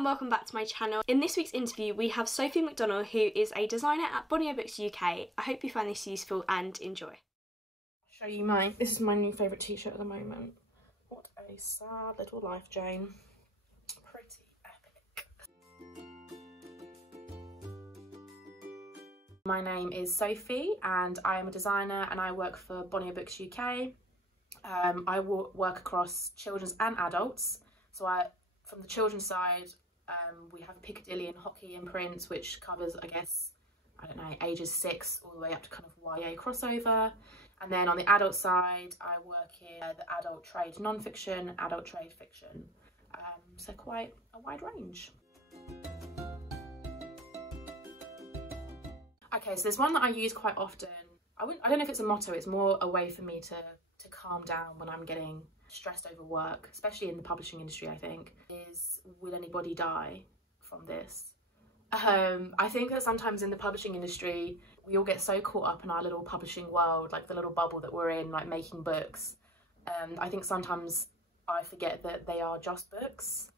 and welcome back to my channel. In this week's interview we have Sophie McDonnell, who is a designer at Bonnier Books UK. I hope you find this useful and enjoy. I'll show you mine. This is my new favourite t-shirt at the moment. What a sad little life, Jane. Pretty epic. My name is Sophie and I am a designer and I work for Bonnier Books UK. I work across children's and adults. So from the children's side, we have Piccadilly and Hockey imprints, which covers, I guess, I don't know, ages 6 all the way up to kind of YA crossover. And then on the adult side, I work in the adult trade non-fiction, adult trade fiction. So quite a wide range. Okay, so there's one that I use quite often. I don't know if it's a motto, it's more a way for me to calm down when I'm getting stressed over work, especially in the publishing industry, I think, is, will anybody die from this? I think that sometimes in the publishing industry, we all get so caught up in our little publishing world, like the little bubble that we're in, like making books. I think sometimes I forget that they are just books.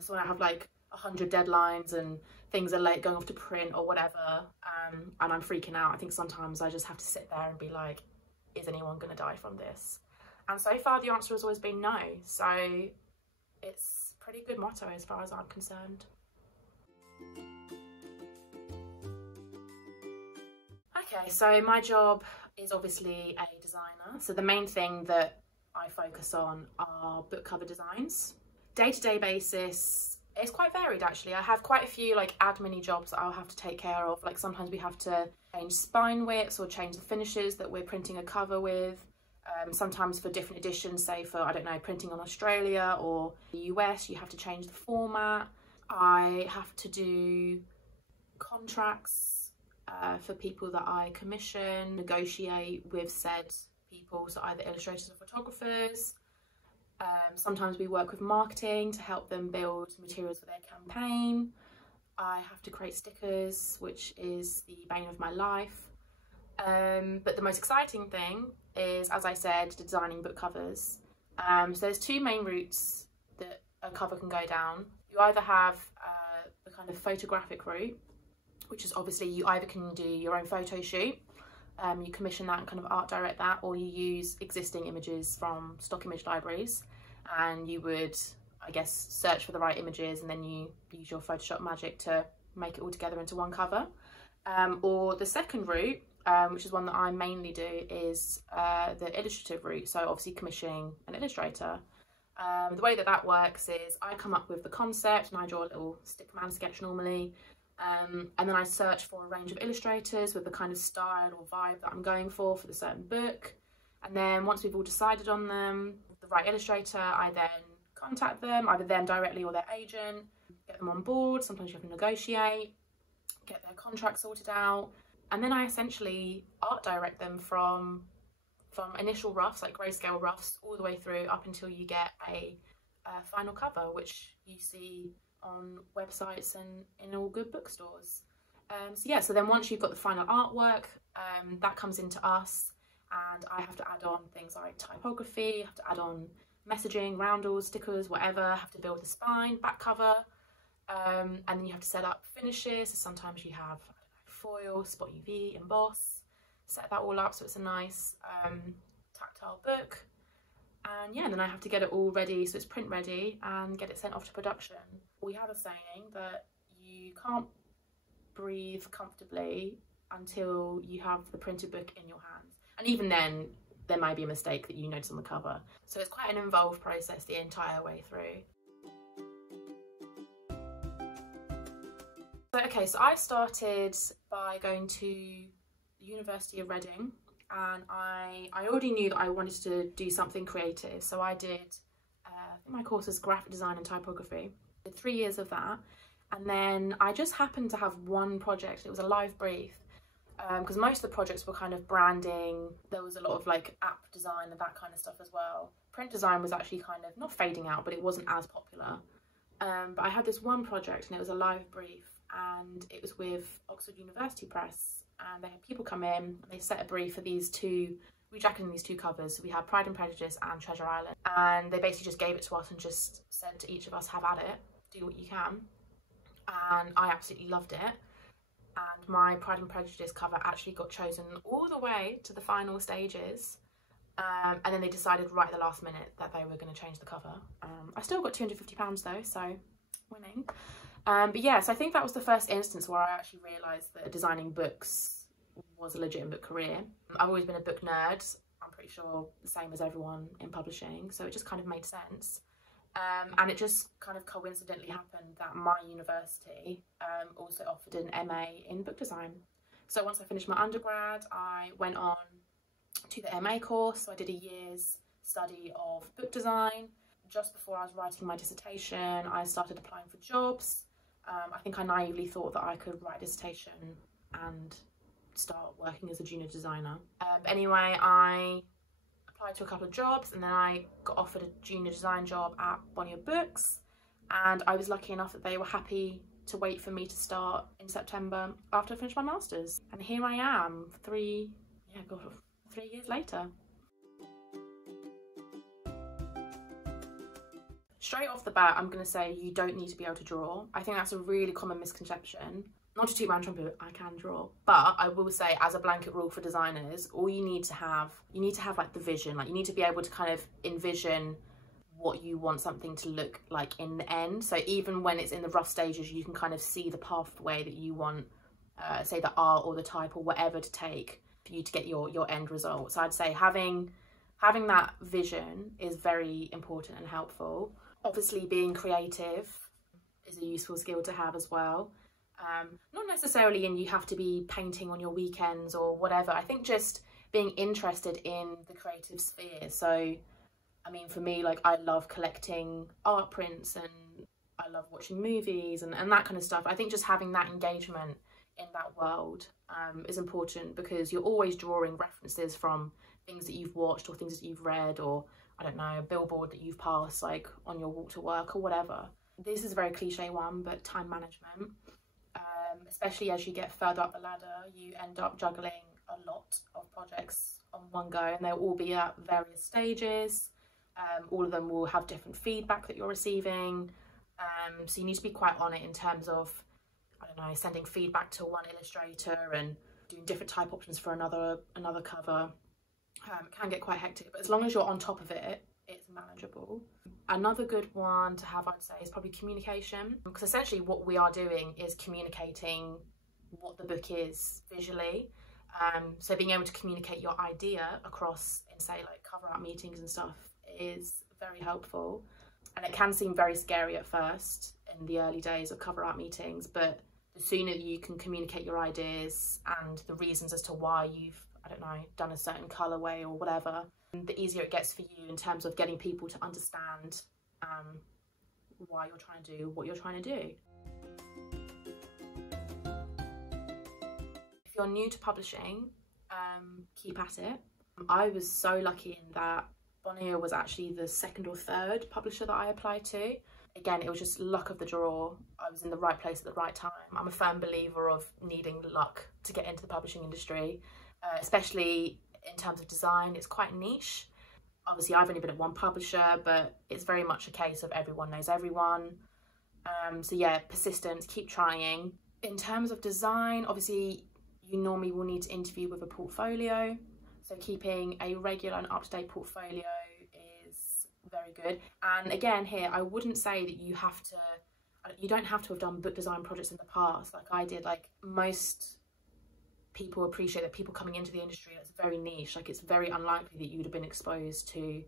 So when I have like 100 deadlines and things are late going off to print or whatever, and I'm freaking out, I think sometimes I just have to sit there and be like, is anyone going to die from this? And so far the answer has always been no, so it's a pretty good motto as far as I'm concerned. Okay, so my job is obviously a designer, so the main thing that I focus on are book cover designs. Day-to-day basis, it's quite varied actually. I have quite a few like admin-y jobs that I'll have to take care of, like sometimes we have to change spine widths or change the finishes that we're printing a cover with. Sometimes for different editions, say for, I don't know, printing on Australia or the US, you have to change the format. I have to do contracts for people that I commission, negotiate with said people, so either illustrators or photographers. Sometimes we work with marketing to help them build materials for their campaign. I have to create stickers, which is the bane of my life. But the most exciting thing is, as I said, designing book covers. So there's two main routes that a cover can go down. You either have the kind of photographic route, which is obviously you either can do your own photo shoot, you commission that and kind of art direct that, or you use existing images from stock image libraries and you would, I guess, search for the right images and then you use your Photoshop magic to make it all together into one cover. Or the second route, which is one that I mainly do, is the illustrative route, so obviously commissioning an illustrator. The way that that works is I come up with the concept and I draw a little stickman sketch normally, and then I search for a range of illustrators with the kind of style or vibe that I'm going for the certain book. And then once we've all decided on them, the right illustrator, I then contact them, either them directly or their agent, get them on board. Sometimes you have to negotiate, get their contract sorted out, and then I essentially art direct them from initial roughs, like grayscale roughs, all the way through up until you get a final cover, which you see on websites and in all good bookstores. So yeah, so then once you've got the final artwork, that comes into us, and I have to add on things like typography, have to add on messaging, roundels, stickers, whatever, have to build the spine, back cover, and then you have to set up finishes. So sometimes you have, I don't know, foil, spot UV, emboss, set that all up so it's a nice tactile book. And yeah, and then I have to get it all ready so it's print ready and get it sent off to production. We have a saying that you can't breathe comfortably until you have the printed book in your hands. And even then, there may be a mistake that you notice on the cover. So it's quite an involved process the entire way through. So, okay, so I started by going to the University of Reading, and I already knew that I wanted to do something creative. So I did, I think my course was graphic design and typography. I did 3 years of that. And then I just happened to have one project. It was a live brief. Because most of the projects were kind of branding. There was a lot of like app design and that kind of stuff as well. Print design was actually kind of not fading out, but it wasn't as popular. But I had this one project and it was a live brief, and it was with Oxford University Press, and they had people come in and they set a brief for these two, rejacking these two covers. So we had Pride and Prejudice and Treasure Island, and they basically just gave it to us and just said to each of us, have at it. do what you can. And I absolutely loved it. And my Pride and Prejudice cover actually got chosen all the way to the final stages. And then they decided right at the last minute that they were going to change the cover. I still got £250 though, so winning. But yeah, so I think that was the first instance where I actually realised that designing books was a legitimate career. I've always been a book nerd. I'm pretty sure the same as everyone in publishing, so it just kind of made sense. And it just kind of coincidentally happened that my university also offered an MA in book design. So once I finished my undergrad, I went on to the MA course. So I did a year's study of book design. Just before I was writing my dissertation, I started applying for jobs. I think I naively thought that I could write a dissertation and start working as a junior designer. Anyway, I applied to a couple of jobs, and then I got offered a junior design job at Bonnier Books, and I was lucky enough that they were happy to wait for me to start in September after I finished my masters. And here I am 3 years later. Straight off the bat, I'm going to say you don't need to be able to draw. I think that's a really common misconception. Not to toot my own trumpet, I can draw. But I will say, as a blanket rule for designers, all you need to have like the vision. Like, you need to be able to kind of envision what you want something to look like in the end. So even when it's in the rough stages, you can kind of see the pathway that you want, say the art or the type or whatever to take for you to get your end result. So I'd say having that vision is very important and helpful. Obviously, being creative is a useful skill to have as well. Not necessarily in you have to be painting on your weekends or whatever. I think just being interested in the creative sphere. So, I mean, for me, like, I love collecting art prints and I love watching movies and that kind of stuff. I think just having that engagement in that world is important, because you're always drawing references from things that you've watched or things that you've read, or, I don't know, a billboard that you've passed, like, on your walk to work or whatever. This is a very cliche one, but time management. Especially as you get further up the ladder, you end up juggling a lot of projects on one go, and they'll all be at various stages. All of them will have different feedback that you're receiving. So you need to be quite on it in terms of, I don't know, sending feedback to one illustrator and doing different type options for another cover. It can get quite hectic, but as long as you're on top of it, it's manageable. Another good one to have, I'd say, is probably communication, because essentially what we are doing is communicating what the book is visually. So being able to communicate your idea across in, say, like cover art meetings and stuff is very helpful. And it can seem very scary at first in the early days of cover art meetings, but the sooner you can communicate your ideas and the reasons as to why you've, I don't know, done a certain colourway or whatever, the easier it gets for you in terms of getting people to understand why you're trying to do what you're trying to do. If you're new to publishing, keep at it. I was so lucky in that Bonnier was actually the second or third publisher that I applied to. Again, it was just luck of the draw. I was in the right place at the right time. I'm a firm believer of needing luck to get into the publishing industry, especially in terms of design. It's quite niche. Obviously, I've only been at one publisher, but it's very much a case of everyone knows everyone. So yeah, persistence, keep trying. In terms of design, obviously, you normally will need to interview with a portfolio. So keeping a regular and up-to-date portfolio is very good. And again, here, I wouldn't say that you don't have to have done book design projects in the past like I did. Like, most people appreciate that people coming into the industry, it's very niche. Like, it's very unlikely that you would have been exposed to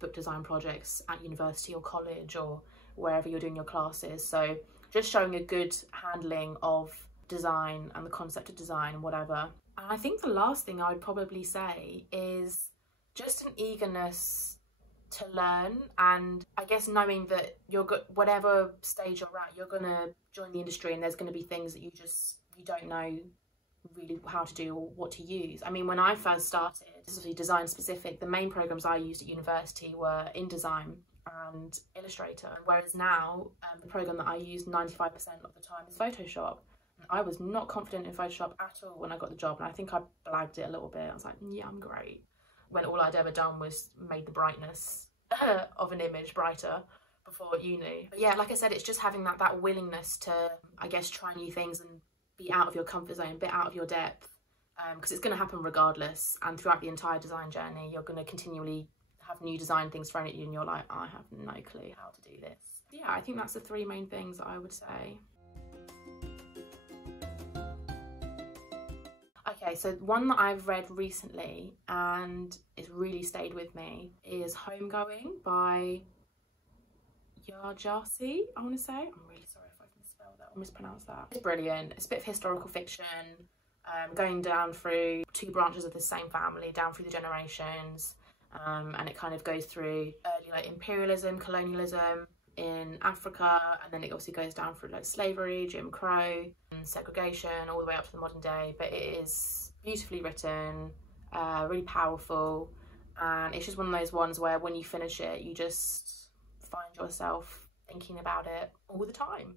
book design projects at university or college or wherever you're doing your classes. So just showing a good handling of design and the concept of design and whatever. And I think the last thing I would probably say is just an eagerness to learn, and I guess knowing that whatever stage you're at, you're gonna join the industry and there's gonna be things that you don't know really how to do or what to use. I mean, when I first started, this is design specific, the main programs I used at university were InDesign and Illustrator, whereas now the program that I use 95% of the time is Photoshop. I was not confident in Photoshop at all when I got the job, and I think I blagged it a little bit. I was like, yeah, I'm great, when all I'd ever done was made the brightness of an image brighter. before uni. But yeah, like I said, it's just having that willingness to, I guess, try new things and be out of your comfort zone, a bit out of your depth, because it's going to happen regardless. And throughout the entire design journey, you're going to continually have new design things thrown at you and you're like, I have no clue how to do this. Yeah, I think that's the three main things that I would say. Okay, so one that I've read recently and it's really stayed with me is Homegoing by Yaa Gyasi, I want to say. I'm really sorry if I've misspelled that or mispronounced that. It's brilliant. It's a bit of historical fiction, going down through two branches of the same family, down through the generations, and it kind of goes through early like imperialism, colonialism in Africa, and then it also goes down through like slavery, Jim Crow, and segregation, all the way up to the modern day. But it is beautifully written, really powerful, and it's just one of those ones where when you finish it, you just find yourself thinking about it all the time.